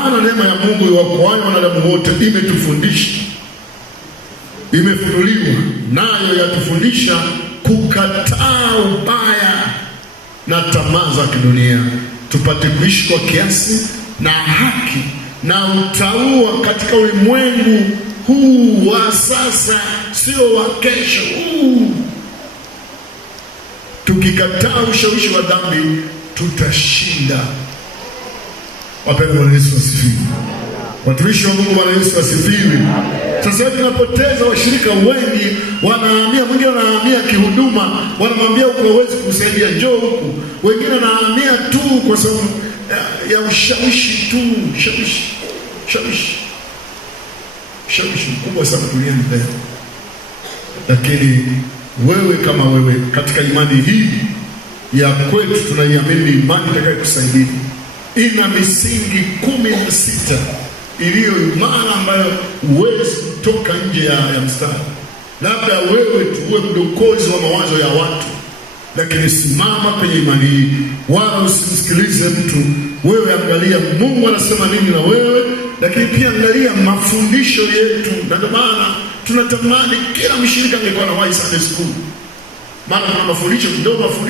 maana neema ya Mungu iwaokoayo wanadamu wote imetufundisha, imefunuliwa, nayo yatufundisha kukataa ubaya na tamaa za kidunia, tupate kuishi kwa kiasi na haki na utauwa katika ulimwengu huu wa sasa, sio wa kesho. Tukikataa ushawishi wa dhambi tutashinda. Wapendwa, Bwana Yesu asifiwe. Watumishi wa Mungu, Bwana Yesu asifiwe. Sasa hivi tunapoteza washirika wengi, wanahamia, mwingine wanahamia kihuduma, wanamwambia huko hawezi kusaidia, njoo huku. Wengine wanahamia tu kwa sababu ya ushawishi tu, ushawishi mkubwa sana duniani leo. Lakini wewe kama wewe katika imani hii ya kwetu, tunaiamini imani itakayokusaidia. Ina misingi 16 iliyo imara ambayo huwezi kutoka nje ya mstari. Labda wewe tu uwe mdokozi wa mawazo ya watu, lakini simama kwenye imani hii, wala usimsikilize mtu. Wewe angalia Mungu anasema nini na wewe, lakini pia angalia mafundisho yetu. Na ndio maana tunatamani kila mshirika angekuwa na Sunday school, maana kuna mafundisho kidogo, mafundisho